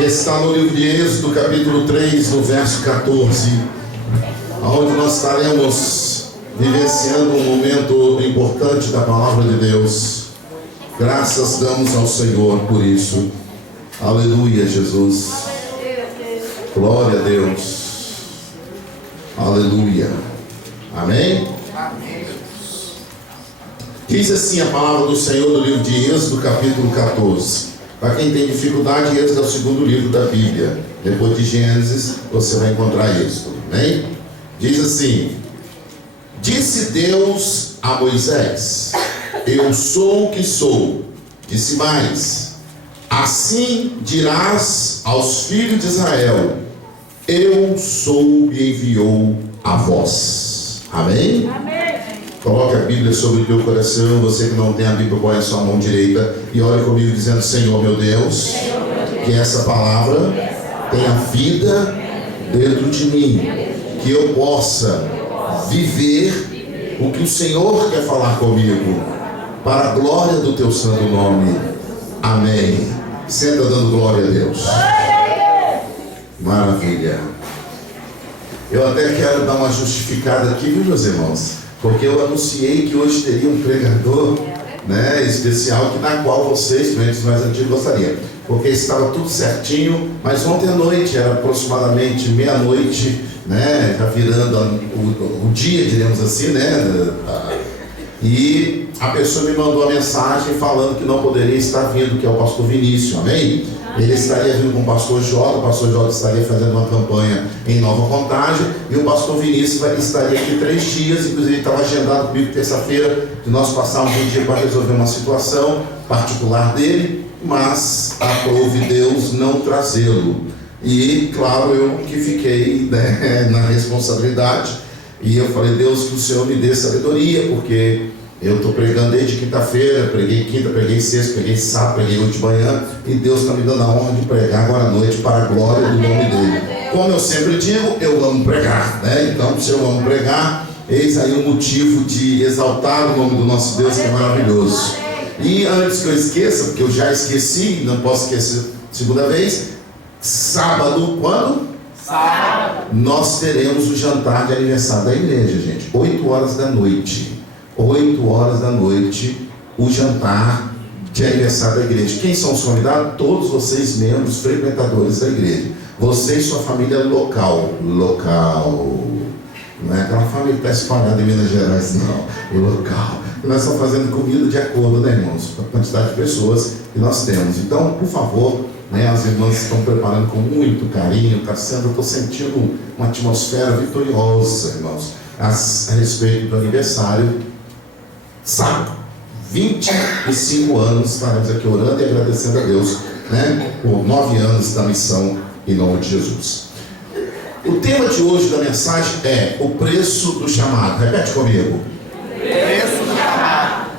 que está no livro de Êxodo, capítulo 3, no verso 14, onde nós estaremos vivenciando um momento importante da palavra de Deus. Graças damos ao Senhor por isso. Aleluia, Jesus. Glória a Deus. Aleluia. Amém? Amém. Diz assim a palavra do Senhor no livro de Êxodo, capítulo 14. Para quem tem dificuldade, Êxodo é o segundo livro da Bíblia. Depois de Gênesis, você vai encontrar Êxodo. Amém? Diz assim: disse Deus a Moisés: eu sou o que sou. Disse mais: assim dirás aos filhos de Israel: eu sou e enviou a vós. Amém? Amém. Coloque a Bíblia sobre o teu coração. Você que não tem a Bíblia, põe a sua mão direita e ore comigo dizendo: Senhor meu Deus, que essa palavra tenha vida dentro de mim, que eu possa viver o que o Senhor quer falar comigo, para a glória do teu santo nome. Amém. Senta dando glória a Deus. Maravilha. Eu até quero dar uma justificada aqui, viu, meus irmãos? Porque eu anunciei que hoje teria um pregador, né, especial, que na qual vocês, crentes mais antigos, gostariam. Porque estava tudo certinho, mas ontem à noite, era aproximadamente meia-noite, né, já virando o dia, diremos assim, né, e a pessoa me mandou a mensagem falando que não poderia estar vindo, que é o pastor Vinícius, amém? Ele estaria vindo com o pastor Jota estaria fazendo uma campanha em Nova Contagem, e o pastor Vinícius estaria aqui 3 dias, inclusive ele estava agendado comigo terça-feira, de nós passarmos um dia para resolver uma situação particular dele, mas aprove Deus não trazê-lo. E claro, eu que fiquei, né, na responsabilidade, e eu falei: Deus, que o Senhor me dê sabedoria, porque eu estou pregando desde quinta-feira, preguei quinta, preguei sexta, preguei sábado, preguei hoje de manhã, e Deus está me dando a honra de pregar agora à noite para a glória do nome dele. Como eu sempre digo, eu amo pregar, né? Então, se eu amo pregar, eis aí um motivo de exaltar o nome do nosso Deus, que é maravilhoso. E antes que eu esqueça, porque eu já esqueci, não posso esquecer segunda vez, sábado, quando? Sábado. Nós teremos o jantar de aniversário da igreja, gente, 8 horas da noite. 8 horas da noite, o jantar de aniversário da igreja. Quem são os convidados? Todos vocês, membros, frequentadores da igreja. Você e sua família local. Não é aquela família que está espalhada em Minas Gerais, não. Local. Nós estamos fazendo comida de acordo, né, irmãos, com a quantidade de pessoas que nós temos. Então, por favor, né, as irmãs estão preparando com muito carinho. Está sendo, eu estou sentindo uma atmosfera vitoriosa, irmãos, a respeito do aniversário. Sábado, 25 anos, estaremos aqui orando e agradecendo a Deus, né, por 9 anos da missão, em nome de Jesus. O tema de hoje da mensagem é o preço do chamado. Repete comigo. Preço do chamado.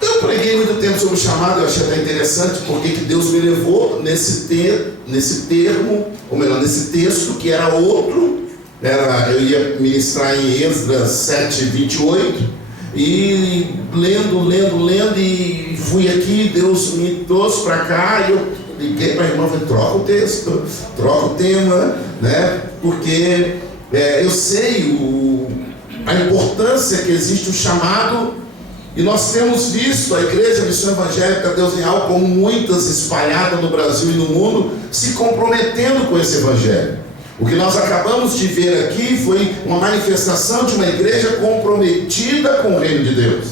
Eu preguei muito tempo sobre o chamado, eu achei até interessante, porque que Deus me levou nesse termo, ou melhor, nesse texto, que era outro, eu ia ministrar em Esdras 7, 28, e lendo, e fui aqui, Deus me trouxe para cá, e eu liguei para a irmã e falei: troca o texto, troca o tema, né? Porque eu sei a importância que existe o chamado, e nós temos visto a Igreja Missão Evangélica Deus em Real, como muitas espalhadas no Brasil e no mundo, se comprometendo com esse Evangelho. O que nós acabamos de ver aqui foi uma manifestação de uma igreja comprometida com o reino de Deus.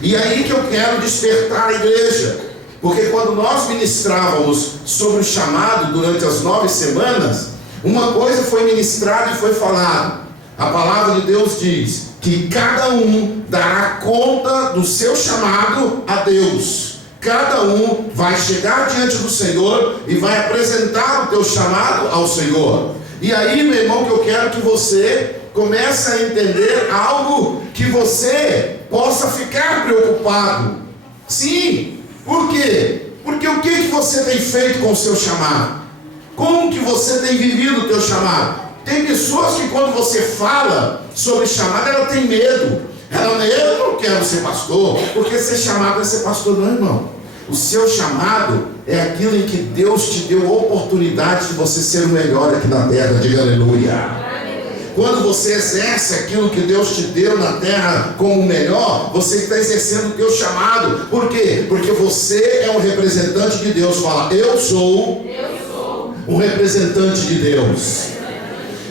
E aí que eu quero despertar a igreja, porque quando nós ministrávamos sobre o chamado durante as 9 semanas, uma coisa foi ministrada e foi falada. A palavra de Deus diz que cada um dará conta do seu chamado a Deus. Cada um vai chegar diante do Senhor e vai apresentar o teu chamado ao Senhor. E aí, meu irmão, que eu quero que você comece a entender algo que você possa ficar preocupado. Sim, por quê? Porque o que você tem feito com o seu chamado? Como que você tem vivido o teu chamado? Tem pessoas que quando você fala sobre chamado, ela tem medo. Eu não quero ser pastor, porque ser chamado é ser pastor, não, irmão. O seu chamado é aquilo em que Deus te deu a oportunidade de você ser o melhor aqui na terra. Diga aleluia. Quando você exerce aquilo que Deus te deu na terra como o melhor, você está exercendo o teu chamado. Por quê? Porque você é um representante de Deus. Fala, eu sou um representante de Deus.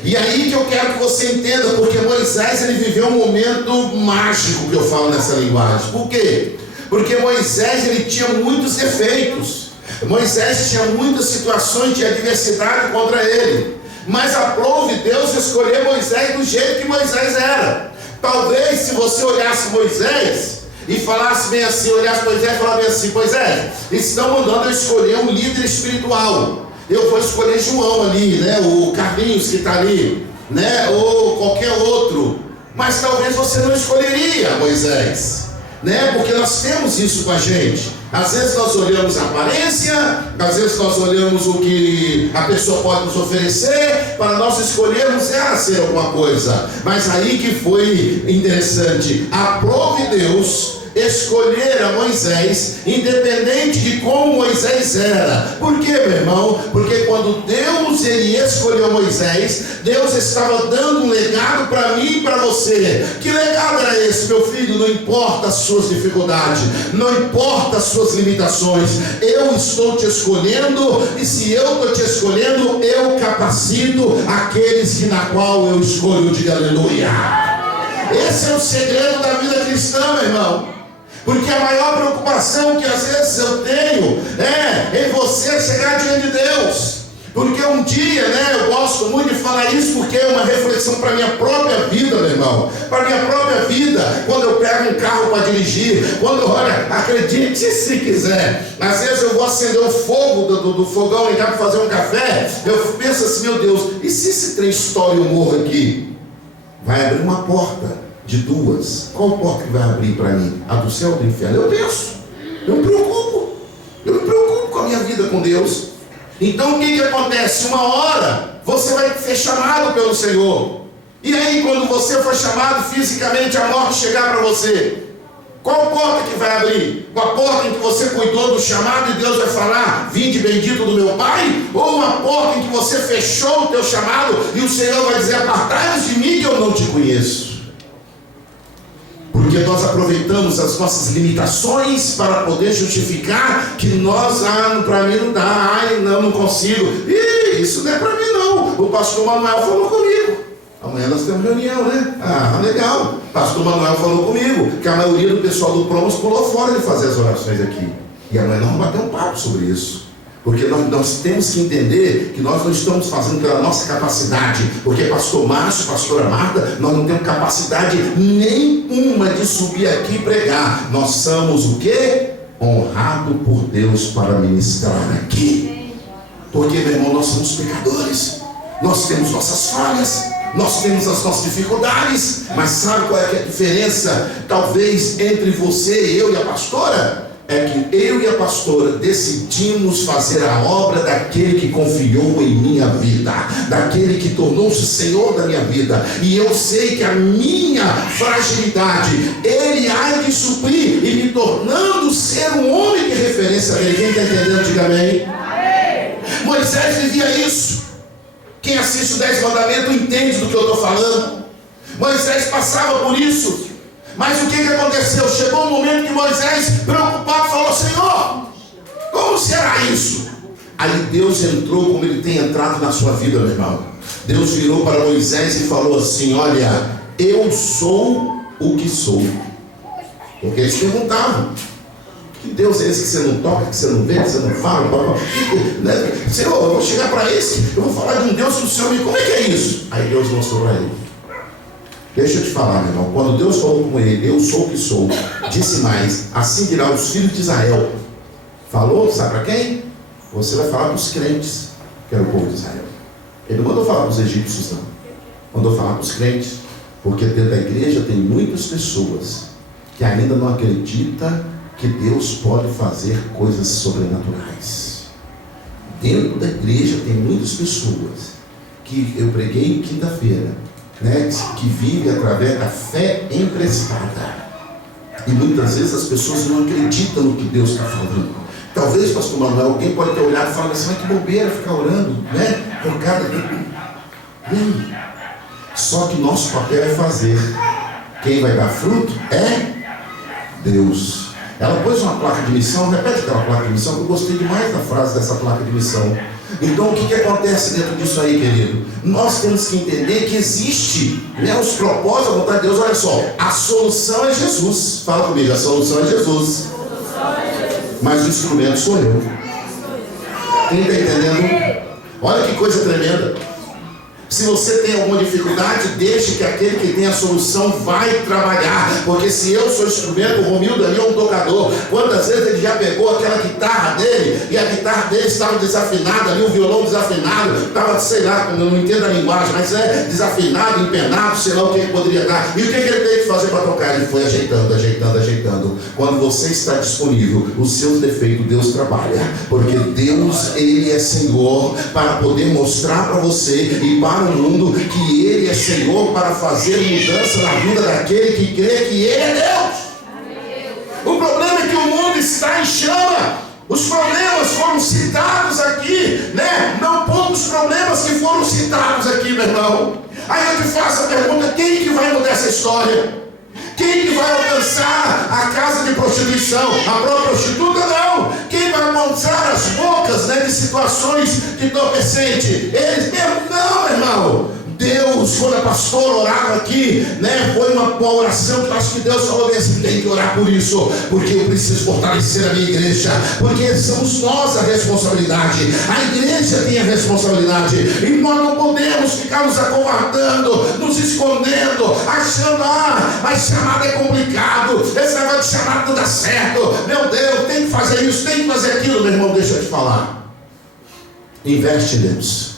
E aí que eu quero que você entenda, porque Moisés ele viveu um momento mágico, que eu falo nessa linguagem. Por quê? Porque Moisés ele tinha muitos defeitos. Moisés tinha muitas situações de adversidade contra ele. Mas aprove Deus escolher Moisés do jeito que Moisés era. Talvez se você olhasse Moisés e falasse bem assim, olhasse Moisés e falasse bem assim, Moisés, eles estão mandando eu escolher um líder espiritual. Eu vou escolher João ali, né? O Carlinhos que está ali, né? Ou qualquer outro. Mas talvez você não escolheria Moisés, né? Porque nós temos isso com a gente. Às vezes nós olhamos a aparência, às vezes nós olhamos o que a pessoa pode nos oferecer, para nós escolhermos ela ser alguma coisa. Mas aí que foi interessante, aprove Deus escolher a Moisés, independente de como Moisés era. Por quê, meu irmão? Porque quando Deus ele escolheu Moisés, Deus estava dando um legado para mim e para você. Que legado era esse, meu filho? Não importa as suas dificuldades, não importa as suas limitações, eu estou te escolhendo, e se eu estou te escolhendo, eu capacito aqueles que na qual eu escolho. Diga aleluia. Esse é o segredo da vida cristã, meu irmão. Porque a maior preocupação que às vezes eu tenho é em você chegar diante de Deus. Porque um dia, né, eu gosto muito de falar isso, porque é uma reflexão para a minha própria vida, meu irmão. Para a minha própria vida, quando eu pego um carro para dirigir, quando, olha, acredite se quiser, às vezes eu vou acender o fogo do fogão e para fazer um café, eu penso assim, meu Deus, e se esse trem estoura e eu morro aqui? Vai abrir uma porta de duas. Qual porta que vai abrir para mim? A do céu ou do inferno? Eu penso, eu me preocupo com a minha vida com Deus. Então o que acontece? Uma hora você vai ser chamado pelo Senhor, e aí quando você for chamado fisicamente, a morte chegar para você, qual porta que vai abrir? Uma porta em que você cuidou do chamado e Deus vai falar, vinde bendito do meu Pai? Ou uma porta em que você fechou o teu chamado e o Senhor vai dizer, apartai-vos de mim que eu não te conheço? Porque nós aproveitamos as nossas limitações para poder justificar que nós, para mim não dá, não consigo. Isso não é para mim não. O pastor Manuel falou comigo. Amanhã nós temos reunião, né? Legal. O pastor Manuel falou comigo que a maioria do pessoal do Promos pulou fora de fazer as orações aqui. E amanhã nós vamos bater um papo sobre isso. Porque nós temos que entender que nós não estamos fazendo pela nossa capacidade. Porque pastor Márcio, pastora Marta, nós não temos capacidade nenhuma de subir aqui e pregar. Nós somos o quê? Honrado por Deus para ministrar aqui. Porque, meu irmão, nós somos pecadores. Nós temos nossas falhas, nós temos as nossas dificuldades. Mas sabe qual é a diferença, talvez, entre você, eu e a pastora? É que eu e a pastora decidimos fazer a obra daquele que confiou em minha vida, daquele que tornou-se Senhor da minha vida. E eu sei que a minha fragilidade Ele há de suprir, e me tornando ser um homem de referência dele. Quem está entendendo, diga amém. Moisés vivia isso. Quem assiste os 10 mandamentos entende do que eu estou falando. Moisés passava por isso. Mas o que aconteceu? Chegou um momento que Moisés, preocupado, falou, Senhor, como será isso? Aí Deus entrou como Ele tem entrado na sua vida, meu irmão. Deus virou para Moisés e falou assim, olha, eu sou o que sou. Porque eles perguntavam, que Deus é esse que você não toca, que você não vê, que você não fala? Senhor, eu vou chegar para esse, eu vou falar de um Deus que o Senhor me... Como é que é isso? Aí Deus mostrou para ele. Deixa eu te falar, meu irmão, quando Deus falou com ele, eu sou o que sou, disse mais, assim dirá os filhos de Israel. Falou, sabe para quem? Você vai falar para os crentes, que era o povo de Israel. Ele não mandou falar para os egípcios, não. Mandou falar para os crentes, porque dentro da igreja tem muitas pessoas que ainda não acreditam que Deus pode fazer coisas sobrenaturais. Dentro da igreja tem muitas pessoas que eu preguei em quinta-feira, né, que vive através da fé emprestada. E muitas vezes as pessoas não acreditam no que Deus está falando. Talvez, pastor Manuel, alguém pode ter olhado e falado assim, mas que bobeira ficar orando, né? Por cada... Bem, só que nosso papel é fazer. Quem vai dar fruto é Deus. Ela pôs uma placa de missão, repete aquela placa de missão, que eu gostei demais da frase dessa placa de missão. Então o que acontece dentro disso aí, querido? Nós temos que entender que existe, né, os propósitos, a vontade de Deus. Olha só, a solução é Jesus. Fala comigo, a solução é Jesus. Mas o instrumento sou eu. Quem está entendendo? Olha que coisa tremenda. Se você tem alguma dificuldade, deixe que aquele que tem a solução vai trabalhar. Porque se eu sou instrumento, o Romildo ali é um tocador. Quantas vezes ele já pegou aquela guitarra dele, e a guitarra dele estava desafinada ali, o violão desafinado, estava, sei lá, eu não entendo a linguagem, mas é desafinado, empenado, sei lá o que poderia dar. E o que ele teve que fazer para tocar? Ele foi ajeitando, ajeitando, ajeitando. Quando você está disponível, os seus defeitos, Deus trabalha. Porque Deus, Ele é Senhor para poder mostrar para você e para o mundo que Ele é Senhor para fazer mudança na vida daquele que crê que Ele é Deus. O problema é que o mundo está em chama. Os problemas foram citados aqui, né? Não poucos problemas que foram citados aqui, meu irmão. Aí eu te faço a pergunta, quem que vai mudar essa história? Quem que vai alcançar a casa de prostituição? A própria prostituta? Não. Quem vai alcançar as bocas, né, de situações de entorpecente? Eles mesmo? Não, meu irmão. Deus, quando a pastora orava aqui, né, foi uma oração que eu acho que Deus falou bem assim, tem que orar por isso, porque eu preciso fortalecer a minha igreja, porque somos nós a responsabilidade, a igreja tem a responsabilidade, e nós não podemos ficar nos acovardando, nos escondendo, achando, mas chamado é complicado, esse negócio de chamado não dá certo, meu Deus, tem que fazer isso, tem que fazer aquilo. Meu irmão, deixa eu te falar, investe em Deus,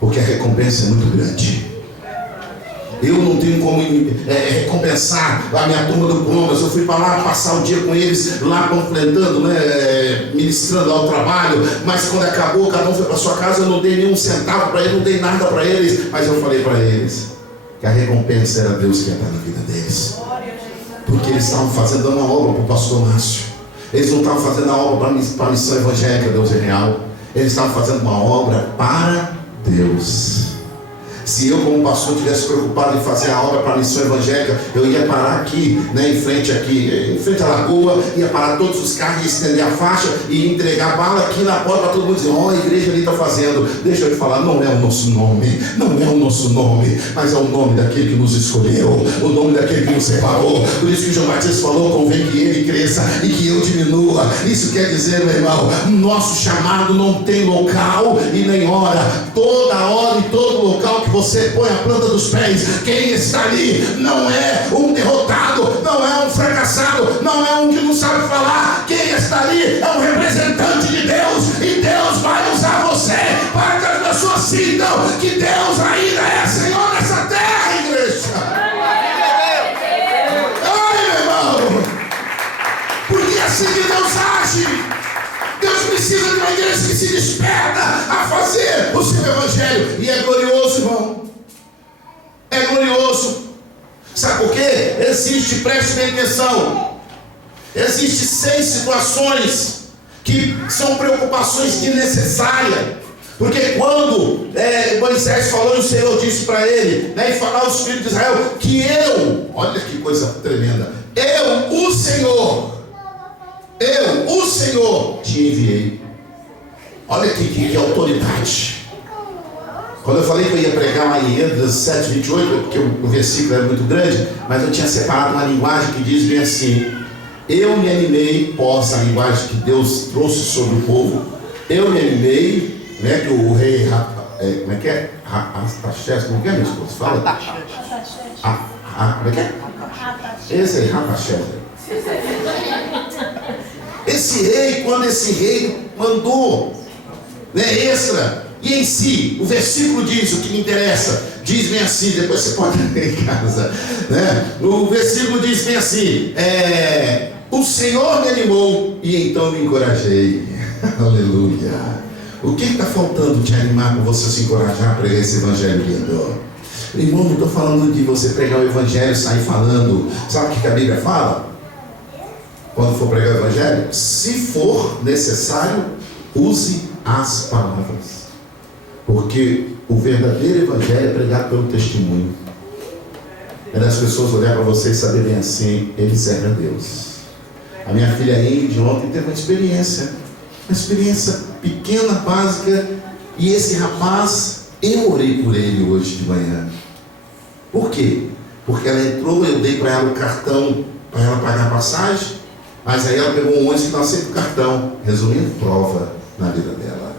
porque a recompensa é muito grande. Eu não tenho como recompensar a minha turma do Promas. Eu fui para lá passar o dia com eles, lá panfletando, né, ministrando lá o trabalho. Mas quando acabou, cada um foi para sua casa. Eu não dei nenhum centavo para eles, não dei nada para eles. Mas eu falei para eles que a recompensa era Deus que ia estar na vida deles. Porque eles estavam fazendo uma obra para o pastor Márcio. Eles não estavam fazendo a obra para a missão evangélica, Deus é real. Eles estavam fazendo uma obra para Deus. Se eu como pastor tivesse preocupado em fazer a obra para a missão evangélica, eu ia parar aqui, né, em frente à lagoa, ia parar todos os carros, ia estender a faixa e entregar bala aqui na porta para todo mundo dizer, ó, a igreja ali está fazendo. Deixa eu te falar, não é o nosso nome, não é o nosso nome, mas é o nome daquele que nos escolheu, o nome daquele que nos separou. Por isso que João Batista falou, convém que ele cresça e que eu diminua. Isso quer dizer, meu irmão, nosso chamado não tem local e nem hora. Toda hora e todo local que você põe a planta dos pés, quem está ali não é um derrotado, não é um fracassado, não é um que não sabe falar. Quem está ali é um representante de Deus, e Deus vai usar você para que as pessoas sintam que Deus ainda é Senhor nessa terra, igreja. Ai, meu irmão, porque é assim que Deus age. Deus precisa de uma igreja que se desperta a fazer o seu evangelho. E é glorioso, irmão. É glorioso. Sabe por quê? Existe, preste bem atenção, existe 6 situações que são preocupações desnecessárias. Porque quando Moisés falou e o Senhor disse para ele, né, e falar aos filhos de Israel, que eu, olha que coisa tremenda, eu, o Senhor te enviei. Olha que autoridade. Quando eu falei que eu ia pregar lá em Êxodo 7, 28, porque o versículo era muito grande, mas eu tinha separado uma linguagem que diz bem assim, eu me animei, possa a linguagem que Deus trouxe sobre o povo, eu me animei, né, que o rei, como é que é? Artaxerxes, como é que é, minha esposa? Fala. Como é que é? Esse aí, Artaxerxes. Esse rei, quando esse rei mandou, né, Esdras, e em si, o versículo diz, o que me interessa, diz bem assim, depois você pode ler em casa, né? O versículo diz bem assim, o Senhor me animou e então me encorajei. Aleluia. O que está faltando te animar para você se encorajar a pregar esse evangelho lindo? Irmão, não estou falando de você pregar o evangelho e sair falando. Sabe o que a Bíblia fala? quando for pregar o evangelho, se for necessário, use as palavras. Porque o verdadeiro evangelho é pregado pelo testemunho. É das pessoas olhar para você e saberem assim, ele serve a Deus. A minha filha Ingrid ontem teve uma experiência pequena, básica, e esse rapaz, eu orei por ele hoje de manhã. Por quê? Porque ela entrou, eu dei para ela o cartão para ela pagar a passagem, mas aí ela pegou um ônibus que não aceita o cartão. Resumindo, prova na vida dela.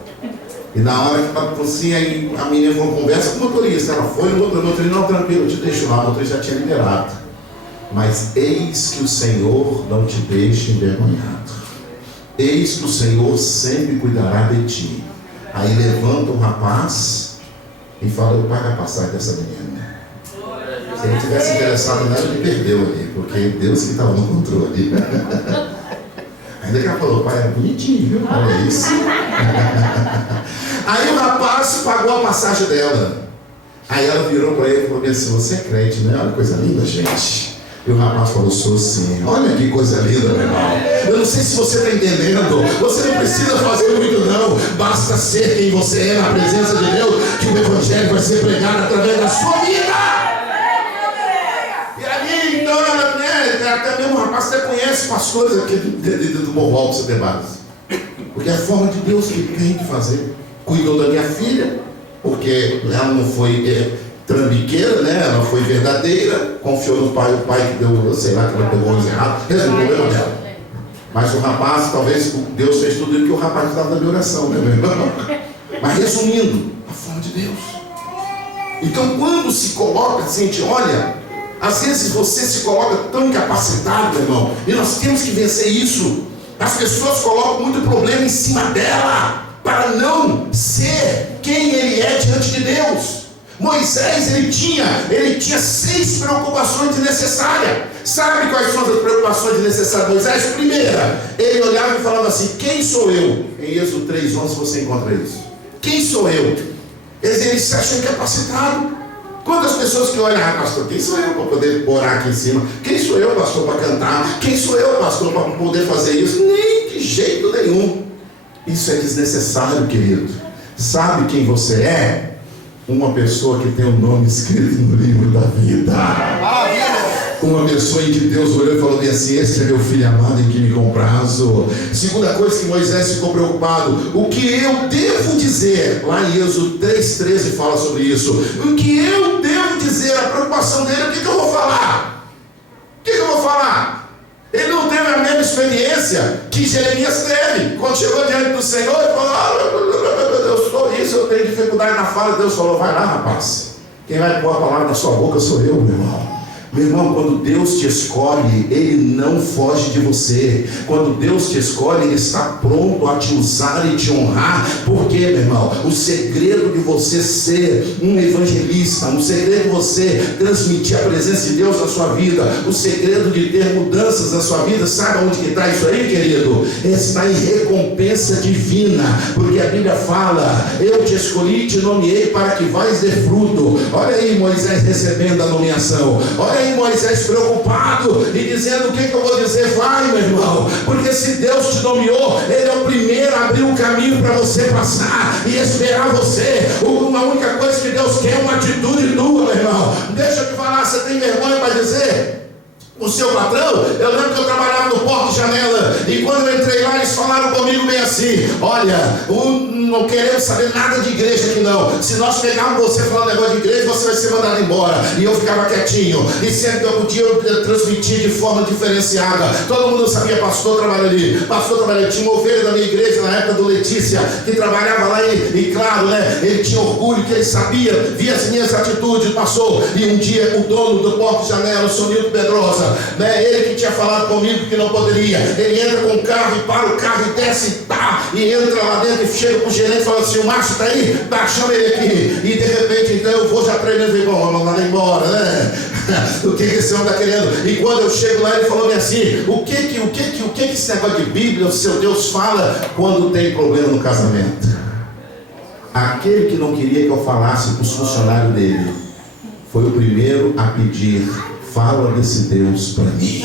E na hora que ela assim, aí a menina foi uma conversa com o motorista. Ela foi no motorista, não, tranquilo, eu te deixo lá, o motorista já tinha liberado. Mas eis que o Senhor não te deixe envergonhado. Eis que o Senhor sempre cuidará de ti. Aí levanta o rapaz e fala, eu pago a passagem dessa menina. Se ele tivesse interessado nela, ele perdeu ali, porque Deus que estava no controle. Ainda que ela falou, pai, era bonitinho, viu? Olha isso. Aí o rapaz pagou a passagem dela. Aí ela virou para ele e falou assim, você é crente, né? Olha que coisa linda, gente. E o rapaz falou, sou sim. Olha que coisa linda, meu irmão. Eu não sei se você está entendendo. Você não precisa fazer muito não. Basta ser quem você é na presença de Deus, que o evangelho vai ser pregado através da sua vida. E ali, então, né, até mesmo o rapaz até conhece pastores aqui do Morro Alto Setembales. Porque é a forma de Deus que tem que fazer. Cuidou da minha filha, porque ela não foi trambiqueira, né? Ela foi verdadeira, confiou no pai, o pai que deu, sei lá, que ela pegou o errado, resolveu o problema dela. Mas o rapaz, talvez Deus fez tudo isso que o rapaz estava na minha oração, né, meu irmão? Mas resumindo, a forma de Deus. Então quando se coloca assim, a gente olha, às vezes você se coloca tão incapacitado, meu irmão, e nós temos que vencer isso. As pessoas colocam muito problema em cima dela, para não ser quem ele é diante de Deus. Moisés, ele tinha 6 preocupações desnecessárias. Sabe quais são as preocupações desnecessárias de Moisés? Primeira, ele olhava e falava assim, quem sou eu? Em Êxodo 3:11 você encontra isso. Quem sou eu? Ele se achou incapacitado. Quantas pessoas que olham, pastor, quem sou eu para poder orar aqui em cima? Quem sou eu, pastor, para cantar? Quem sou eu, pastor, para poder fazer isso? Nem de jeito nenhum. Isso é desnecessário, querido. Sabe quem você é? Uma pessoa que tem o nome escrito no livro da vida. Uma pessoa em que Deus olhou e falou bem assim, este é meu filho amado em que me comprazo. Segunda coisa que Moisés ficou preocupado, o que eu devo dizer? Lá em Êxodo 3:13 fala sobre isso. O que eu devo dizer? A preocupação dele, o que eu vou falar? O que eu vou falar? Ele não teve a mesma experiência que Jeremias teve. Quando chegou diante do Senhor, ele falou, eu sou isso, eu tenho dificuldade na fala. Deus falou, vai lá, rapaz. Quem vai pôr a palavra na sua boca sou eu, meu irmão. Meu irmão, quando Deus te escolhe, Ele não foge de você. Quando Deus te escolhe, Ele está pronto a te usar e te honrar. Por quê, meu irmão? O segredo de você ser um evangelista, o segredo de você transmitir a presença de Deus na sua vida, o segredo de ter mudanças na sua vida, sabe onde que está isso aí, querido? Está em recompensa divina, porque a Bíblia fala, eu te escolhi e te nomeei para que vais de fruto. Olha aí Moisés recebendo a nomeação. Olha aí Moisés preocupado e dizendo, o que eu vou dizer? Vai, meu irmão, porque se Deus te nomeou, Ele é o primeiro a abrir o caminho para você passar e esperar você. Uma única coisa que Deus quer é uma atitude tua, meu irmão. Deixa eu te falar, você tem vergonha para dizer o seu patrão? Eu lembro que eu trabalhava no Porto de Janela, e quando eu entrei lá, eles falaram comigo bem assim, olha, não queremos saber nada de igreja aqui não. Se nós pegarmos você falando negócio de igreja, você vai ser mandado embora. E eu ficava quietinho, e sempre que eu podia, eu transmitir de forma diferenciada. Todo mundo sabia, pastor trabalha ali, tinha uma ovelha da minha igreja na época do Letícia, que trabalhava lá, e claro, né, ele tinha orgulho, que ele sabia, via as minhas atitudes, passou. E um dia o dono do Porto de Janela, o Sonildo Pedrosa, né, ele que tinha falado comigo que não poderia, ele entra com o carro e para o carro e desce, e entra lá dentro e chega pro gerente e fala assim, o Márcio está aí? Chama ele aqui. E de repente então eu vou já treinando e bom, vamos mandar ele embora, né? O que esse homem está querendo? E quando eu chego lá, ele falou bem assim, o que esse negócio de Bíblia, o seu Deus fala quando tem problema no casamento? Aquele que não queria que eu falasse com os funcionários dele foi o primeiro a pedir, fala desse Deus para mim.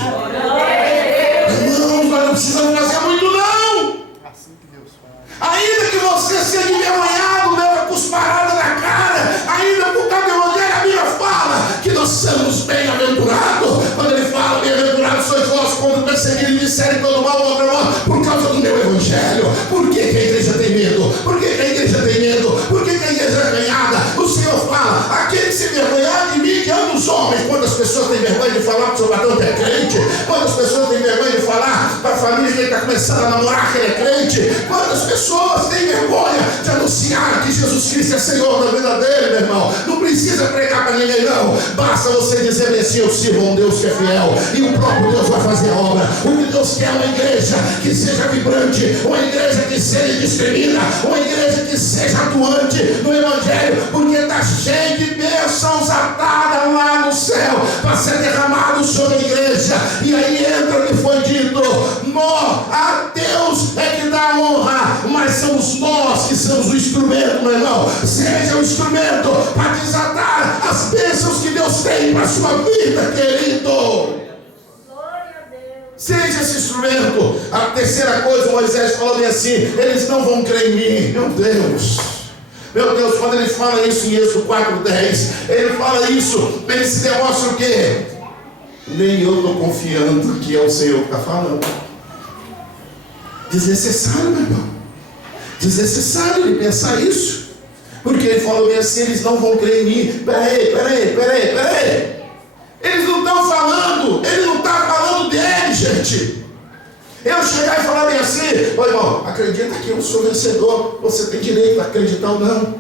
Irmãos, nós não precisamos fazer muito não. Assim que Deus faz. Ainda que você seja envergonhado, leva cusparada na cara, ainda por causa do evangelho, a Bíblia fala que nós somos bem-aventurados. Quando ele fala, bem-aventurados sois vós quando perseguirem e disserem todo mal contra nós, por causa do meu evangelho. Por que a igreja tem medo? Por que a igreja tem medo? Por que a igreja é ganhada? O Senhor fala, aquele que se envergonhar de mim, diante dos homens. Quantas pessoas têm vergonha de falar para o seu patrão que é crente? Quantas pessoas têm vergonha de falar para a família que ele está começando a namorar que ele é crente? Quantas pessoas têm vergonha de anunciar que Jesus Cristo é Senhor da vida dele, meu irmão? Não precisa pregar para ninguém não. Basta você dizer assim, eu sirvo a um Deus que é fiel, e o próprio Deus vai fazer a obra. O que Deus quer é uma igreja que seja vibrante, uma igreja que seja indiscrimina, uma igreja que seja atuante no evangelho, porque está cheio de bênçãos atadas lá no céu para ser derramado sobre a igreja. E aí entra o que foi dito: a Deus é que dá a honra, mas somos nós que somos o instrumento, meu irmão. Seja o instrumento para desatar as bênçãos que Deus tem para a sua vida, querido. Seja esse instrumento. A terceira coisa, Moisés falou bem assim: eles não vão crer em mim. Meu Deus, quando ele fala isso em Êxodo 4:10, ele fala isso, ele se demonstra o quê? Nem eu estou confiando que é o Senhor que está falando. Desnecessário, meu irmão. Desnecessário ele pensar isso. Porque ele falou bem assim: eles não vão crer em mim. Peraí. Eles não estão falando, ele não está falando dele, gente. Eu chegar e falar bem assim: ô irmão, acredita que eu sou vencedor, você tem direito a acreditar ou não.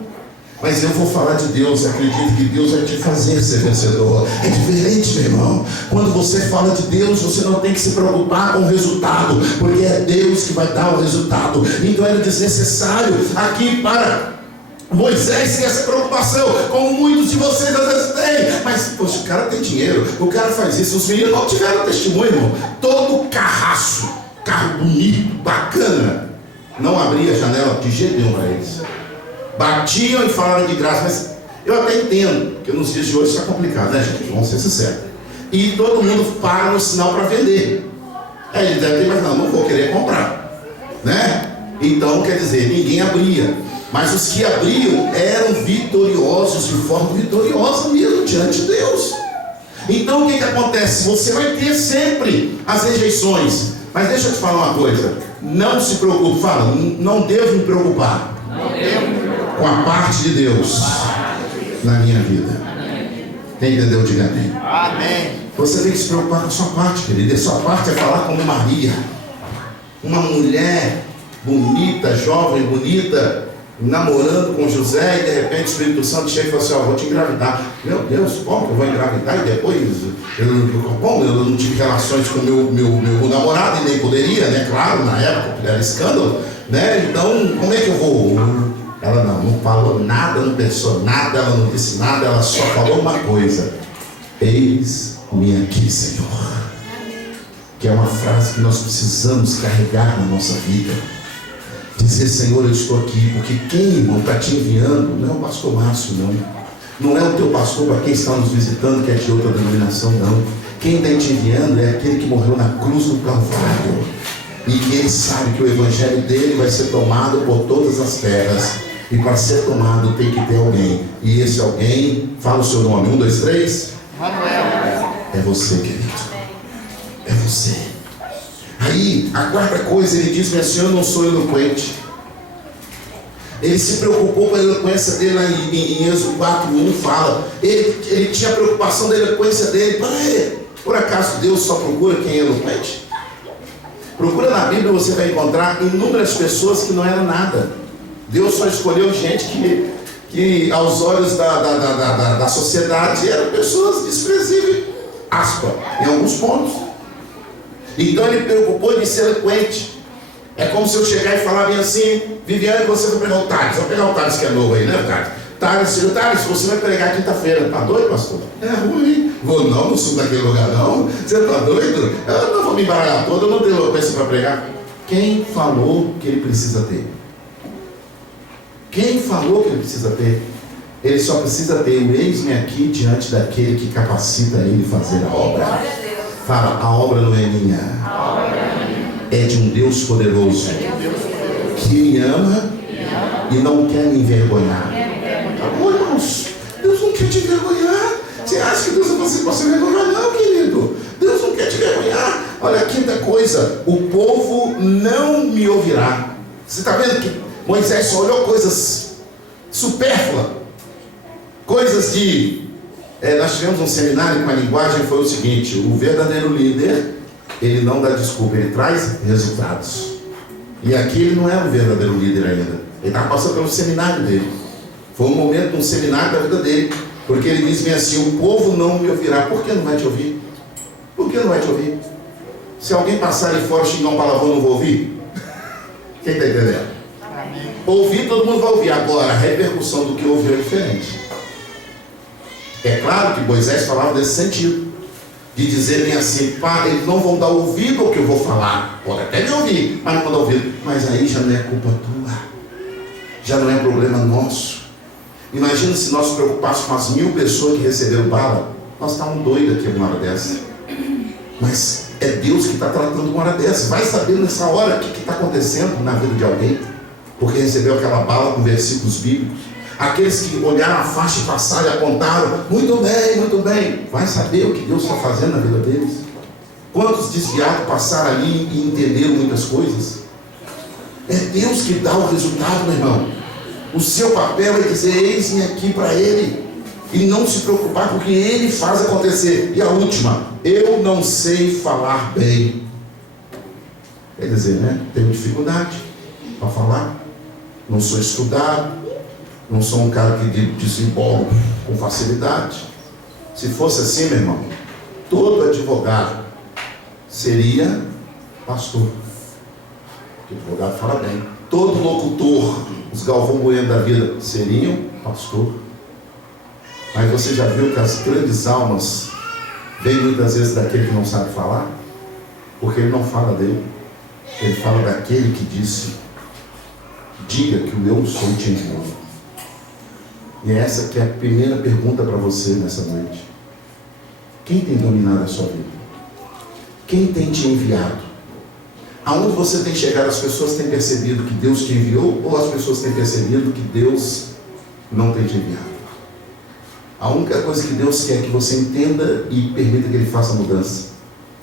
Mas eu vou falar de Deus, acredite que Deus vai te fazer ser vencedor. É diferente, meu irmão. Quando você fala de Deus, você não tem que se preocupar com o resultado, porque é Deus que vai dar o resultado. Então era desnecessário aqui para Moisés ter essa preocupação, como muitos de vocês às vezes têm. Mas, poxa, o cara tem dinheiro, o cara faz isso. Os meninos não tiveram testemunho, irmão. Todo carraço, carro bonito, bacana, não abria a janela de jeito nenhum para eles. Batiam e falavam de graça. Mas eu até entendo que nos dias de hoje isso é complicado, né, gente? Vamos ser sinceros. E todo mundo para no sinal para vender. Aí ele deve ter, mas não vou querer comprar, né? Então, quer dizer, ninguém abria. Mas os que abriam eram vitoriosos, de forma vitoriosa mesmo diante de Deus. Então o que acontece? Você vai ter sempre as rejeições. Mas deixa eu te falar uma coisa: não se preocupe, fala, não devo me preocupar com a parte de Deus na minha vida. Quem entendeu, diga amém. Amém. Você tem que se preocupar com a sua parte, querido. A sua parte é falar como Maria, uma mulher bonita, jovem, bonita, namorando com José, e de repente o Espírito Santo chega e fala assim: vou te engravidar. Meu Deus, como que eu vou engravidar? E depois eu não tive relações com meu namorado, e nem poderia, né? Claro, na época era escândalo, né? Então como é que eu vou? Ela não falou nada, não pensou nada, ela não disse nada, ela só falou uma coisa: eis-me aqui, Senhor. Que é uma frase que nós precisamos carregar na nossa vida. Dizer: Senhor, eu estou aqui, porque quem, irmão, está te enviando não é o pastor Márcio, não. Não é o teu pastor para quem está nos visitando, que é de outra denominação, não. Quem está te enviando é aquele que morreu na cruz do Calvário. E ele sabe que o evangelho dele vai ser tomado por todas as terras. E para ser tomado tem que ter alguém. E esse alguém, fala o seu nome: 1, 2, 3. Manuel. É você, querido. É você. Aí, a quarta coisa, ele diz assim: eu não sou eloquente. Ele se preocupou com a eloquência dele lá em Êxodo 4:1, fala. Ele tinha preocupação da eloquência dele. Por acaso Deus só procura quem é eloquente? Procura na Bíblia, você vai encontrar inúmeras pessoas que não eram nada. Deus só escolheu gente que aos olhos da sociedade eram pessoas desprezíveis, em alguns pontos. Então ele preocupou de ser eloquente. É como se eu chegar e falar bem assim: Viviane, você vai pegar o Thales. Vou pegar o Thales que é novo aí, né, Thales? Thales, você vai pregar quinta-feira. Tá doido, pastor? É ruim. Não sou daquele lugar não. Você tá doido? Eu não vou me embaralhar todo, eu não tenho eloquência para pregar. Quem falou que ele precisa ter? Quem falou que ele precisa ter? Ele só precisa ter o eis-me aqui diante daquele que capacita ele a fazer a obra. Fala: a obra não é minha. é de um Deus poderoso, que me ama e não quer me envergonhar. Amor, irmãos, Deus não quer te envergonhar. Você acha que Deus vai fazer você envergonhar? Não, querido. Deus não quer te envergonhar. Olha, a quinta coisa: o povo não me ouvirá. Você está vendo que Moisés só olhou coisas supérfluas, coisas de... nós tivemos um seminário com a linguagem, foi o seguinte: o verdadeiro líder, ele não dá desculpa, ele traz resultados. E aqui ele não era um verdadeiro líder ainda, ele estava passando pelo seminário dele. Foi um momento, um seminário da vida dele, porque ele diz bem assim: o povo não me ouvirá. Por que não vai te ouvir? Por que não vai te ouvir? Se alguém passar ali fora xingar um palavrão, eu não vou ouvir? Quem está entendendo? Ouvir, todo mundo vai ouvir. Agora, a repercussão do que ouviu é diferente. É claro que Moisés falava nesse sentido, de dizer bem assim: pá, eles não vão dar ouvido ao que eu vou falar. Pode até me ouvir, mas não vão dar ouvido. Mas aí já não é culpa tua, já não é problema nosso. Imagina se nós nos preocupássemos com as 1000 pessoas que receberam bala. Nós estávamos doidos aqui uma hora dessa. Mas é Deus que está tratando uma hora dessa. Vai saber nessa hora o que está acontecendo na vida de alguém, porque recebeu aquela bala com versículos bíblicos. Aqueles que olharam a faixa e passaram e apontaram: muito bem, muito bem. Vai saber o que Deus está fazendo na vida deles. Quantos desviados passaram ali e entenderam muitas coisas? É Deus que dá o resultado, meu irmão. O seu papel é dizer: eis-me aqui para Ele, e não se preocupar, porque Ele faz acontecer. E a última: eu não sei falar bem. Quer dizer, né? Tenho dificuldade para falar, não sou estudado, não sou um cara que desembolo com facilidade. Se fosse assim, meu irmão, todo advogado seria pastor, porque o advogado fala bem. Todo locutor, os Galvão Bueno da vida, seriam pastor. Mas você já viu que as grandes almas vêm muitas vezes daquele que não sabe falar? Porque ele não fala dele, ele fala daquele que disse: diga que o eu sou te enviou. E essa que é a primeira pergunta para você nessa noite: quem tem dominado a sua vida? Quem tem te enviado? Aonde você tem chegado? As pessoas têm percebido que Deus te enviou, ou as pessoas têm percebido que Deus não tem te enviado? A única coisa que Deus quer é que você entenda e permita que Ele faça a mudança.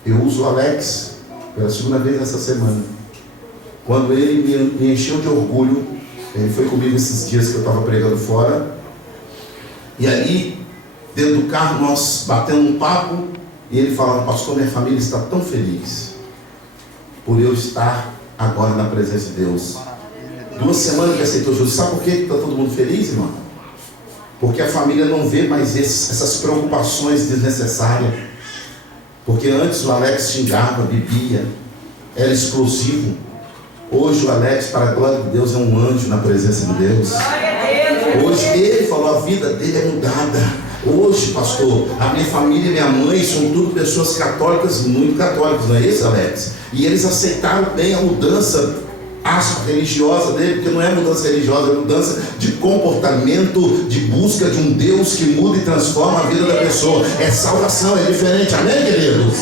Eu uso o Alex pela segunda vez essa semana. Quando ele me encheu de orgulho, ele foi comigo esses dias que eu estava pregando fora, e aí dentro do carro nós batendo um papo, e ele falava: pastor, minha família está tão feliz por eu estar agora na presença de Deus. 2 semanas que aceitou Jesus. Sabe por que está todo mundo feliz, irmão? Porque a família não vê mais essas preocupações desnecessárias. Porque antes o Alex xingava, bebia, era explosivo. Hoje o Alex, para a glória de Deus, é um anjo na presença de Deus. Hoje ele falou: a vida dele é mudada. Hoje, pastor, a minha família e minha mãe são tudo pessoas católicas, muito católicas, não é isso, Alex? E eles aceitaram bem a mudança religiosa dele, porque não é mudança religiosa, é mudança de comportamento, de busca de um Deus que muda e transforma a vida da pessoa. É salvação, é diferente, amém, queridos?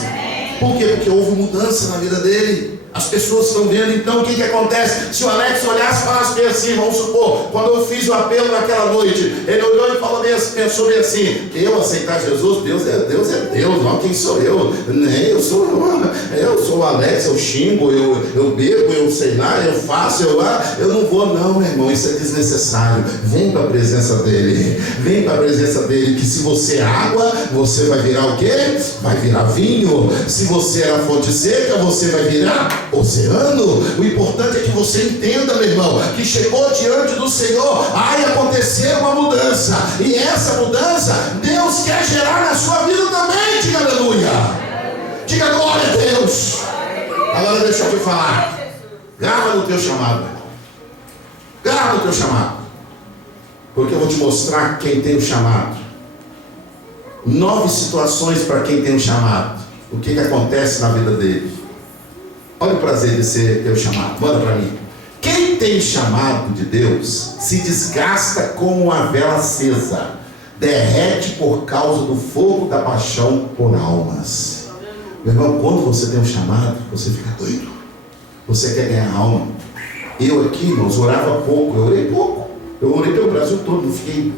Por quê? Porque houve mudança na vida dele. As pessoas estão vendo. Então o que acontece? Se o Alex olhasse e falasse bem assim, vamos supor, quando eu fiz o apelo naquela noite, ele olhou e falou bem assim, pensou bem assim: eu aceitar Jesus, Deus é Deus, não, quem sou eu? Nem eu sou o Alex, eu xingo, eu bebo, eu sei lá, eu faço, eu não vou. Não, meu irmão, isso é desnecessário. Vem para a presença dele, vem para a presença dele, que se você é água, você vai virar o quê? Vai virar vinho. Se você é a fonte seca, você vai virar oceano. O importante é que você entenda, meu irmão, que chegou diante do Senhor, aí acontecer uma mudança, e essa mudança Deus quer gerar na sua vida também. Diga aleluia, diga glória a Deus. Agora deixa eu te falar, grava no teu chamado, grava no teu chamado, porque eu vou te mostrar quem tem o chamado. 9 situações para quem tem o chamado. O que acontece na vida dele? Olha o prazer de ser teu chamado. Manda para mim. Quem tem chamado de Deus se desgasta como uma vela acesa, derrete por causa do fogo da paixão por almas. Meu irmão, quando você tem um chamado, você fica doido. Você quer ganhar alma. Eu aqui, irmãos, orava pouco. Eu orei pouco. Eu orei pelo Brasil todo, não fiquei...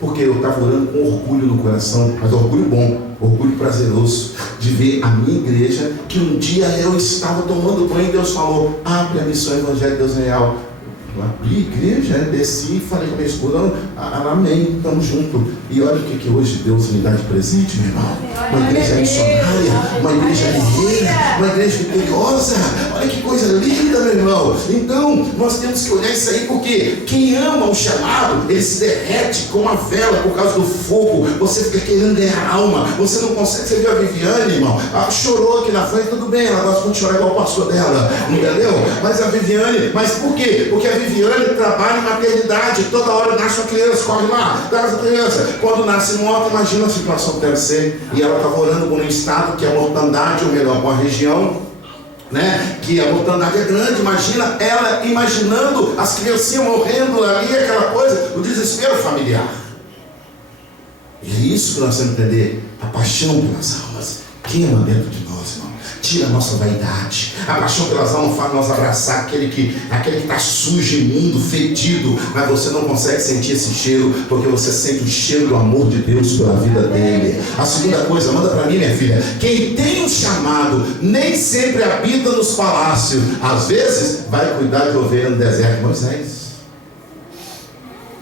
Porque eu estava orando com orgulho no coração, mas orgulho bom, orgulho prazeroso, de ver a minha igreja, que um dia eu estava tomando banho e Deus falou: abre a missão Evangelho de Deus Real. Eu abri a igreja, desci e falei com a minha esposa: amém, estamos juntos. E olha o que hoje Deus me dá de presente, meu irmão. Uma igreja missionária, uma igreja guerreira, uma igreja vitoriosa. Olha que coisa linda, meu irmão. Então, nós temos que olhar isso aí, porque quem ama o chamado, ele se derrete como a vela por causa do fogo. Você fica querendo ganhar alma, você não consegue. Você viu a Viviane, irmão? Ela chorou aqui na frente, tudo bem, ela gosta muito de chorar igual o pastor dela, entendeu? Mas a Viviane, mas por quê? Porque a Viviane trabalha em maternidade, toda hora nasce uma criança, corre lá, traz a criança. Quando nasce morta, imagina a situação que deve ser. E ela estava orando por um estado que é a mortandade, ou melhor, com a região, né? Que a mortandade é grande. Imagina ela imaginando as criancinhas morrendo ali, aquela coisa, o desespero familiar. E é isso que nós temos que entender: a paixão pelas almas queima dentro de nós, irmão. Tira a nossa vaidade. A paixão pelas almas faz nós abraçar aquele que está sujo, imundo, fedido, mas você não consegue sentir esse cheiro, porque você sente o cheiro do amor de Deus pela vida dele. A segunda coisa, manda para mim, minha filha: quem tem um chamado nem sempre habita nos palácios. Às vezes vai cuidar de ovelha no deserto. Moisés.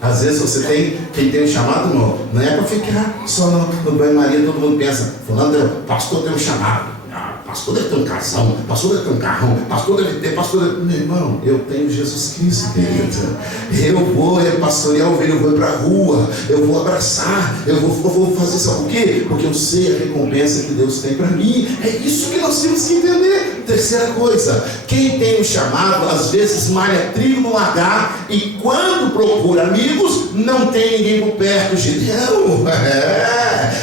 Às vezes você tem, quem tem um chamado, não é para ficar só no banho-maria. Todo mundo pensa: fulano, pastor tem um chamado, pastor deve ter um casão, pastor deve ter um carrão, pastor deve ter, Meu irmão, eu tenho Jesus Cristo, querido. Eu vou pastorear ovelha, eu vou para a rua, eu vou abraçar, eu vou fazer, sabe por quê? Porque eu sei a recompensa que Deus tem para mim. É isso que nós temos que entender. Terceira coisa: quem tem um chamado, às vezes malha trigo no lagar, e quando procura amigos, não tem ninguém por perto. Gideão,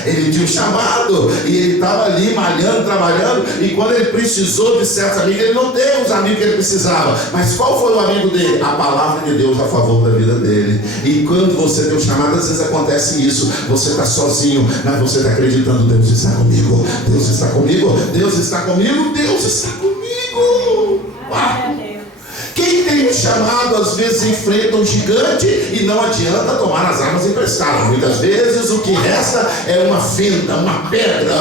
ele tinha um chamado, e ele estava ali malhando, trabalhando, e quando ele precisou de certos amigos, ele não teve os amigos que ele precisava. Mas qual foi o amigo dele? A palavra de Deus a favor da vida dele. E quando você tem um chamado, às vezes acontece isso: você está sozinho, mas você está acreditando: Deus está comigo, Deus está comigo, Deus está comigo, Deus está comigo. Quem tem um chamado, às vezes enfrenta um gigante e não adianta tomar as armas emprestadas. Muitas vezes o que resta é uma fenda, uma pedra,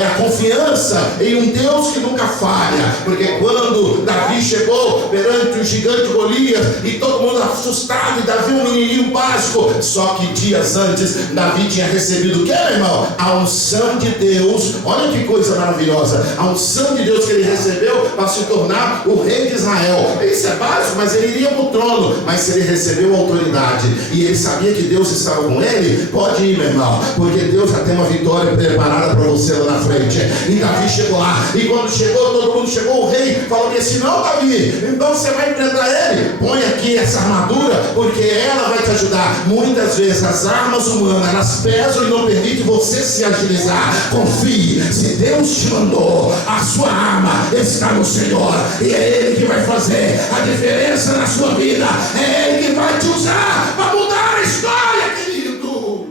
é a confiança em um Deus que nunca falha. Porque quando Davi chegou perante o gigante Golias, e todo mundo assustado, e Davi um menininho básico, só que dias antes Davi tinha recebido o que, meu irmão? A unção de Deus. Olha que coisa maravilhosa, a unção de Deus que ele recebeu para se tornar o rei de Israel. Isso é básico, mas ele iria para o trono. Mas se ele recebeu autoridade e ele sabia que Deus estava com ele, pode ir, meu irmão, porque Deus já tem uma vitória preparada para você lá na frente. E Davi chegou lá, e quando chegou, todo mundo chegou, o rei falou assim: não, Davi, então você vai enfrentar ele, põe aqui essa armadura, porque ela vai te ajudar. Muitas vezes as armas humanas, elas pesam e não permitem você se agilizar. Confie, se Deus te mandou, a sua arma está no Senhor, e é Ele que vai fazer a diferença na sua vida. É Ele que vai te usar para mudar a história, querido.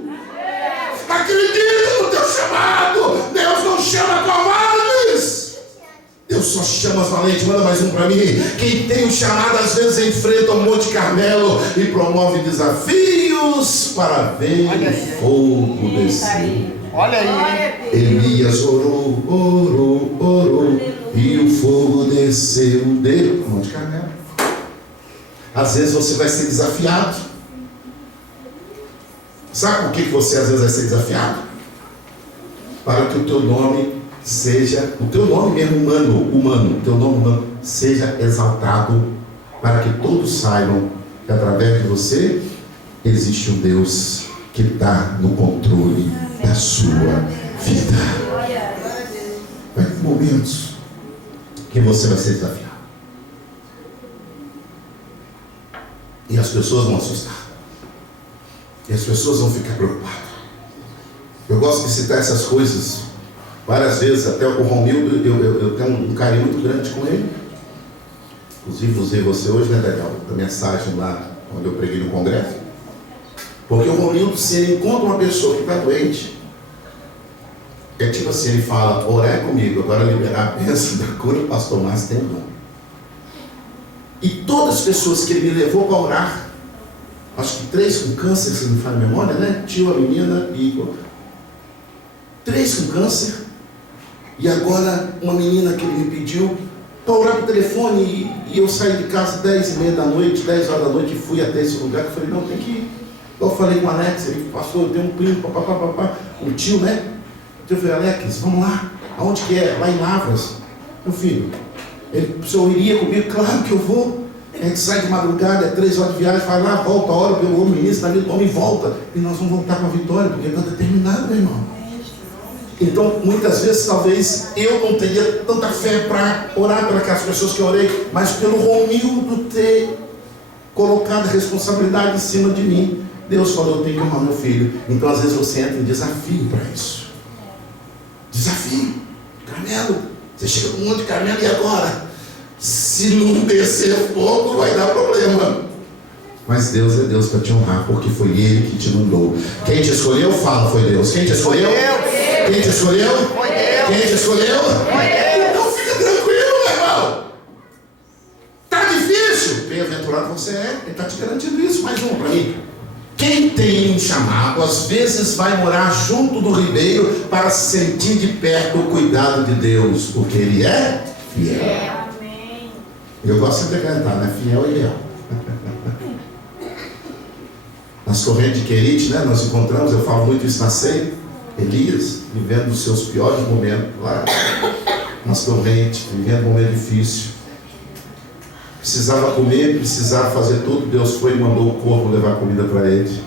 Acredita no teu chamado. Deus não chama covardes, Deus só chama os valentes. Manda mais um para mim: quem tem um chamado, às vezes enfrenta o Monte Carmelo e promove desafios para ver o fogo descer. Olha aí. Elias orou, e o fogo desceu do Monte Carmelo. Às vezes você vai ser desafiado. Sabe por que você às vezes vai ser desafiado? Para que o teu nome seja, o teu nome mesmo humano, o teu nome humano seja exaltado, para que todos saibam que através de você existe um Deus que está no controle da sua vida. Vai ter momentos que você vai ser desafiado, e as pessoas vão assustar, e as pessoas vão ficar preocupadas. Eu gosto de citar essas coisas várias vezes. Até o Romildo, eu tenho um carinho muito grande com ele. Inclusive usei você hoje, né, Daniel, da mensagem lá onde eu preguei no congresso. Porque o Romildo, se ele encontra uma pessoa que está doente, é tipo assim: ele fala: orar comigo, agora liberar a bênção da cura, o pastor Márcio tem dom. E todas as pessoas que ele me levou para orar, acho que 3 com câncer, se não me falha a memória, né? Tio, a menina e Igor. 3 com câncer. E agora uma menina que ele me pediu para orar por telefone. E eu saí de casa 10h30 da noite, 10 horas da noite, e fui até esse lugar. Eu falei, não, tem que ir. Eu falei com o Alex, ele passou, eu tenho um primo, papapá, um tio, né? Eu falei, Alex, vamos lá. Aonde que é? Lá em Lavras. Meu filho, o senhor iria comigo? Claro que eu vou. A gente sai de madrugada, é 3 horas de viagem, vai lá, volta, ora pelo homem, ministro da vida do homem e volta. E nós vamos voltar com a vitória, porque ele está determinado, meu irmão. Então, muitas vezes, talvez, eu não teria tanta fé para orar por aquelas pessoas que eu orei, mas pelo Romildo ter colocado a responsabilidade em cima de mim, Deus falou, eu tenho que amar meu filho. Então, às vezes, você entra em desafio para isso. Desafio. Carmelo, você chega com um monte de Carmelo e agora? Se não descer fogo, vai dar problema. Mas Deus é Deus para te honrar, porque foi Ele que te mandou. Quem te escolheu, fala, foi Deus. Quem te escolheu? Quem te escolheu? Quem te escolheu? Então fica tranquilo, meu irmão. Tá difícil? Bem-aventurado você é. Ele está te garantindo isso. Mais um para mim. Quem tem um chamado, às vezes vai morar junto do ribeiro para sentir de perto o cuidado de Deus, porque Ele é fiel. Eu gosto sempre de cantar, né? Fiel e leal. Nas correntes de Querite, né? Nós encontramos, eu falo muito isso na ceia, Elias, vivendo os seus piores momentos lá nas correntes, vivendo um momento difícil. Precisava comer, precisava fazer tudo. Deus foi e mandou o corvo levar comida para ele.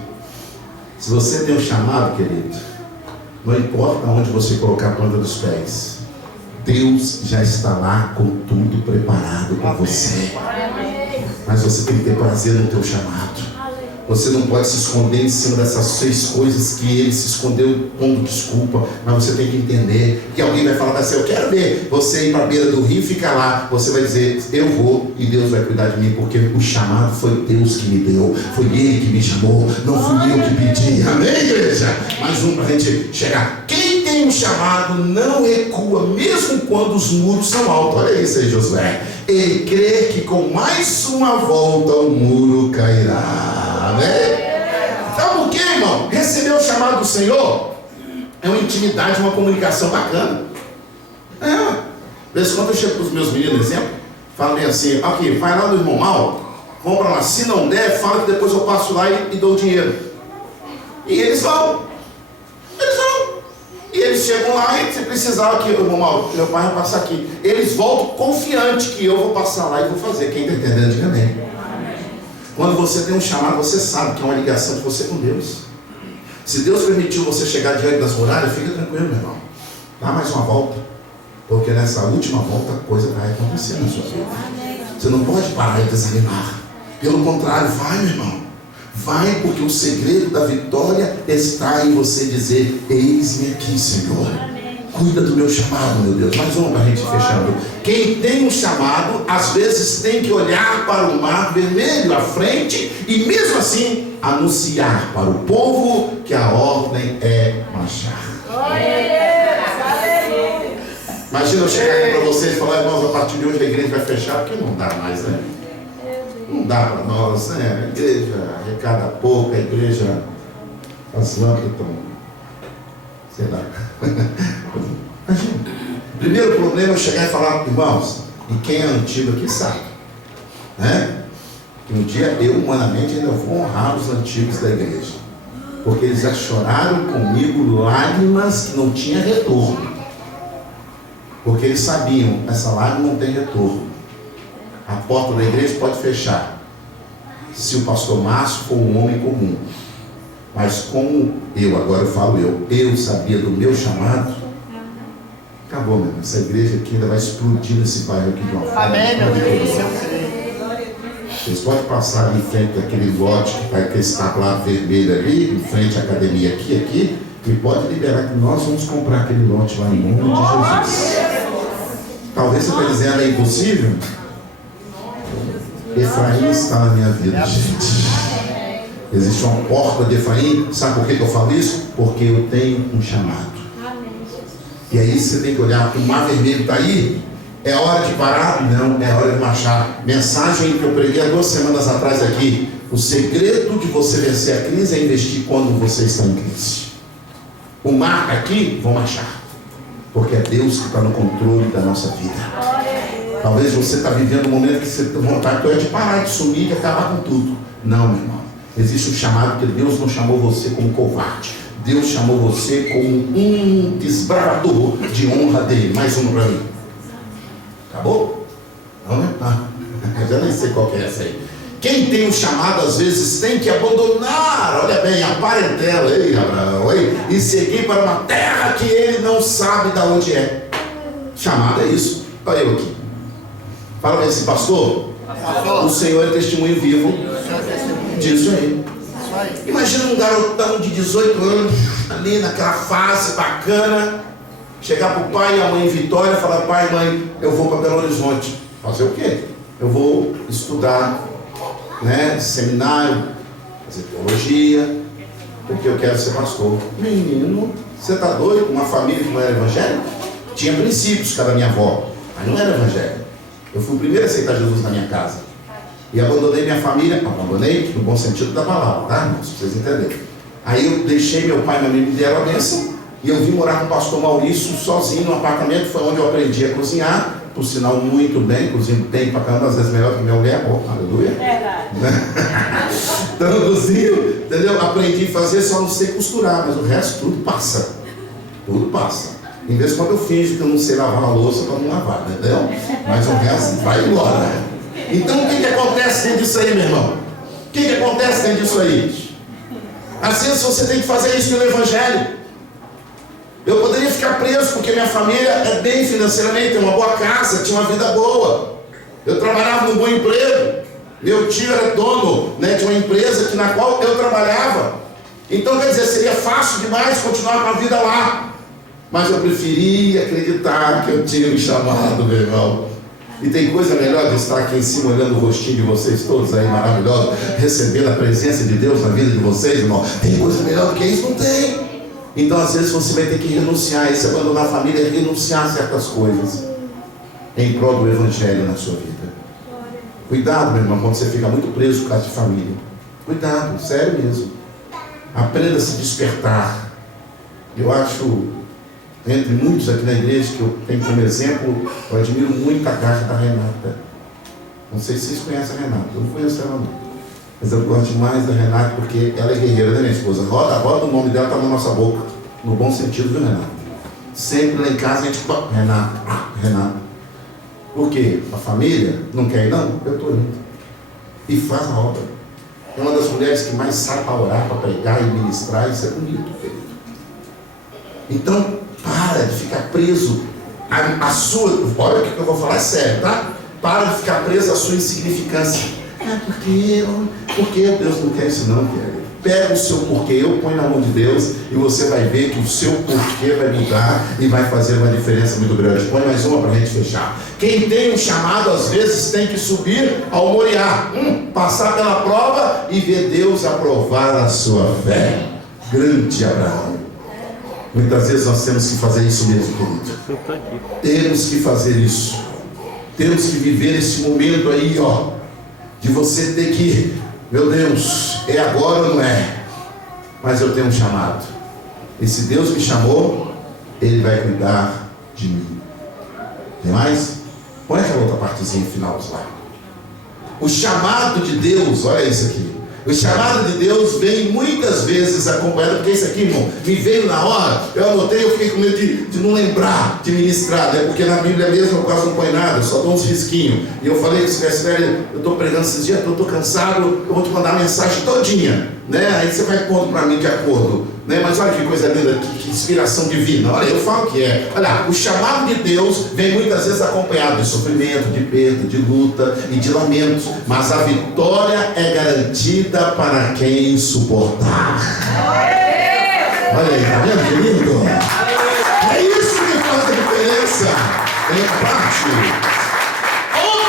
Se você tem um chamado, querido, não importa onde você colocar a planta dos pés, Deus já está lá com tudo preparado para você. Mas você tem que ter prazer no teu chamado. Você não pode se esconder em cima dessas 6 coisas que ele se escondeu pondo desculpa. Mas você tem que entender que alguém vai falar assim, eu quero ver você ir para a beira do rio e ficar lá. Você vai dizer, eu vou e Deus vai cuidar de mim, porque o chamado foi Deus que me deu. Foi Ele que me chamou, não fui eu que pedi. Amém, igreja? Mais um para a gente chegar. Quem tem um chamado não recua, mesmo quando os muros são altos. Olha isso aí, Josué. Ele crê que com mais uma volta o muro cairá. Amém? Sabe por quê, irmão? Receber o chamado do Senhor é uma intimidade, uma comunicação bacana. Às vezes, quando eu chego para os meus meninos, exemplo, falo bem assim, aqui, vai lá do irmão Mal, compra lá, se não der, fala que depois eu passo lá e dou o dinheiro. E eles vão. E eles chegam lá e se precisar aqui, irmão Mal, meu pai vai passar aqui. Eles voltam confiantes que eu vou passar lá e vou fazer. Quem está entendendo, diga amém. Quando você tem um chamado, você sabe que é uma ligação de você com Deus. Se Deus permitiu você chegar diante das muralhas, fica tranquilo, meu irmão. Dá mais uma volta. Porque nessa última volta a coisa vai acontecer na sua vida. Você não pode parar e desanimar. Pelo contrário, vai, meu irmão. Vai, porque o segredo da vitória está em você dizer, eis-me aqui, Senhor. Cuida do meu chamado, meu Deus. Mais uma para a gente fechando. Quem tem um chamado, às vezes tem que olhar para o mar vermelho à frente e mesmo assim anunciar para o povo que a ordem é marchar. Imagina eu chegar aqui para vocês e falar, irmãos, a partir de hoje a igreja vai fechar, porque não dá mais, né? Não dá para nós, né? A igreja arrecada pouco, a igreja, as lâmpadas estão, sei lá. Imagina. Primeiro problema é chegar e falar, irmãos, e quem é antigo aqui sabe, né? Que um dia eu humanamente ainda vou honrar os antigos da igreja, porque eles já choraram comigo lágrimas que não tinha retorno, porque eles sabiam, essa lágrima não tem retorno. A porta da igreja pode fechar se o pastor Márcio for um homem comum, mas como eu, agora eu falo eu sabia do meu chamado, acabou, meu irmão. Essa igreja aqui ainda vai explodir nesse bairro aqui de uma forma. Amém, meu Deus. Vocês podem passar ali em frente daquele lote que vai ter esse tablado vermelho ali, em frente à academia aqui, e pode liberar que nós vamos comprar aquele lote lá em nome de Jesus. Talvez você esteja dizendo, é impossível? Efraim está na minha vida, gente. Existe uma porta de Efraim. Sabe por que eu falo isso? Porque eu tenho um chamado. E aí você tem que olhar, o mar vermelho está aí, É hora de parar? Não, é hora de marchar. Mensagem que eu preguei há 2 semanas atrás aqui. O segredo de você vencer a crise é investir quando você está em crise. O marca aqui, vou marchar. Porque é Deus que está no controle da nossa vida. Talvez você está vivendo um momento que você tem vontade de parar, de sumir, de acabar com tudo. Não, meu irmão. Existe um chamado que Deus não chamou você como covarde. Deus chamou você como um desbravador de honra dele. Mais um para mim. Acabou? Não, né? Eu já nem sei qual que é essa aí. Quem tem um chamado, às vezes, tem que abandonar, olha bem, a parentela, Abraão, e seguir para uma terra que ele não sabe de onde é. Chamado é isso. Olha eu aqui. Fala bem assim, pastor, o Senhor é testemunho vivo disso aí. Imagina um garotão de 18 anos, ali naquela fase bacana, chegar para o pai e a mãe Vitória e falar: pai, mãe, eu vou para Belo Horizonte. Fazer o quê? Eu vou estudar, seminário, fazer teologia, porque eu quero ser pastor. Menino, você está doido? Uma família que não era evangélica? Tinha princípios, cada minha avó, mas não era evangélica. Eu fui o primeiro a aceitar Jesus na minha casa. E abandonei minha família, abandonei no bom sentido da palavra, tá, irmãos? Pra vocês entenderem. Aí eu deixei meu pai e minha mãe me deram a bênção, e eu vim morar com o pastor Maurício sozinho no apartamento. Foi onde eu aprendi a cozinhar, por sinal muito bem, cozinho bem pra caramba, às vezes melhor que minha mulher, aleluia. Então eu cozinho, entendeu? Aprendi a fazer, só não sei costurar, mas o resto tudo passa. Tudo passa. Em vez de quando eu finjo que eu não sei lavar a louça para não lavar, entendeu? Mas o resto vai embora. Então o que acontece dentro disso aí, meu irmão? O que acontece dentro disso aí? Às vezes você tem que fazer isso pelo Evangelho. Eu poderia ficar preso porque minha família é bem financeiramente, tem uma boa casa, tinha uma vida boa. Eu trabalhava num bom emprego. Meu tio era dono de uma empresa na qual eu trabalhava. Então, quer dizer, seria fácil demais continuar com a vida lá. Mas eu preferi acreditar que eu tinha me chamado, meu irmão. E tem coisa melhor de estar aqui em cima olhando o rostinho de vocês todos aí, maravilhosos, recebendo a presença de Deus na vida de vocês, irmão. Tem coisa melhor do que isso? Não tem. Então, às vezes, você vai ter que renunciar. E se abandonar a família, é renunciar a certas coisas em prol do Evangelho na sua vida. Cuidado, meu irmão, quando você fica muito preso por causa de família. Cuidado, sério mesmo. Aprenda a se despertar. Eu acho, entre muitos aqui na igreja, que eu tenho como exemplo, eu admiro muito a garra da Renata. Não sei se vocês conhecem a Renata, eu não conheço ela não. Mas eu gosto demais da Renata porque ela é guerreira, né, minha esposa? Roda o nome dela, está na nossa boca, no bom sentido, viu, Renata? Sempre lá em casa a gente fala: Renata. Por quê? A família não quer ir, não? Eu estou indo. E faz a obra. É uma das mulheres que mais sabe para orar, para pregar e ministrar. Isso é bonito, querido. Então, para de ficar preso a sua. Olha o que eu vou falar, é sério, tá? Para de ficar preso à sua insignificância. Porque Deus não quer isso, não, querido. Pega o seu porquê, eu ponho na mão de Deus e você vai ver que o seu porquê vai mudar e vai fazer uma diferença muito grande. Põe mais uma para a gente fechar. Quem tem um chamado, às vezes, tem que subir ao Moriá, passar pela prova e ver Deus aprovar a sua fé. Grande Abraão. Muitas vezes nós temos que fazer isso mesmo, querido. Temos que fazer isso. Temos que viver esse momento aí, de você ter que, meu Deus, é agora ou não é? Mas eu tenho um chamado. E se Deus me chamou, Ele vai cuidar de mim. Tem mais? Põe aquela outra partezinha final do slide. O chamado de Deus, olha isso aqui. O chamado de Deus vem muitas vezes acompanhado, porque isso aqui, irmão, me veio na hora, eu anotei, eu fiquei com medo de não lembrar de ministrar, porque na Bíblia mesmo eu quase não ponho nada, eu só dou uns risquinhos. E eu falei, se eu estou pregando esses dias, eu estou cansado, eu vou te mandar a mensagem todinha, aí você vai pondo para mim de acordo, mas olha que coisa linda, que inspiração divina. Olha, eu falo que é. Olha, o chamado de Deus vem muitas vezes acompanhado de sofrimento, de perda, de luta e de lamentos, mas a vitória é garantida para quem suportar. Olha aí, tá vendo que lindo? É isso que faz a diferença. É parte.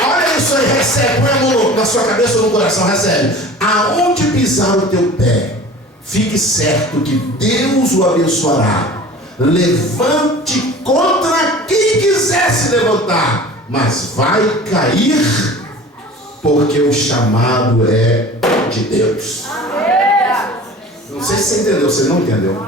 Olha isso aí, recebe, põe a mão na sua cabeça ou no coração, recebe. Aonde pisar o teu pé, fique certo que Deus o abençoará. Levante contra quem quiser se levantar. mas vai cair, porque o chamado é de Deus. Não sei se você entendeu, você não entendeu.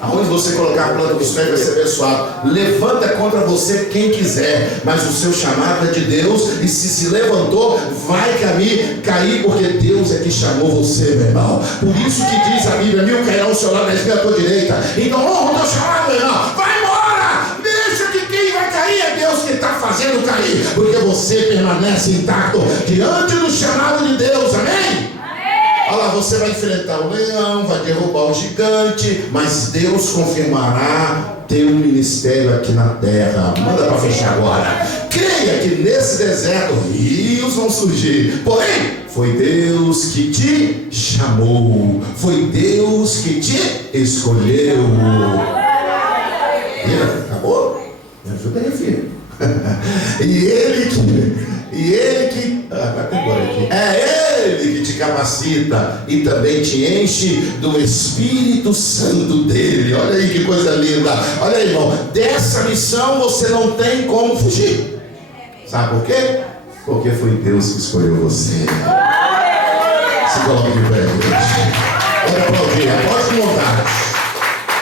Aonde você colocar a planta dos pés vai ser abençoado. Levanta contra você quem quiser, mas o seu chamado é de Deus. E se levantou, vai cair, porque Deus é que chamou você, meu irmão. Por isso que diz a Bíblia: 1000 cairão ao seu lado, 10 mil à tua direita. Então honra o teu chamado, meu irmão. Vai embora, deixa que quem vai cair é Deus que está fazendo cair, porque você permanece intacto diante do chamado de Deus. Amém? Olha lá, você vai enfrentar o leão, vai derrubar o gigante, mas Deus confirmará teu ministério aqui na terra. Manda para fechar agora. Creia que nesse deserto rios vão surgir. Porém, foi Deus que te chamou. Foi Deus que te escolheu. Acabou? Me ajuda aí, filho. E ele que é Ele que te capacita e também te enche do Espírito Santo dele. Olha aí que coisa linda. Olha aí, irmão, dessa missão você não tem como fugir. Sabe por quê? Porque foi Deus que escolheu você. Se coloque de pé, gente. Pode aplaudir, pode montar.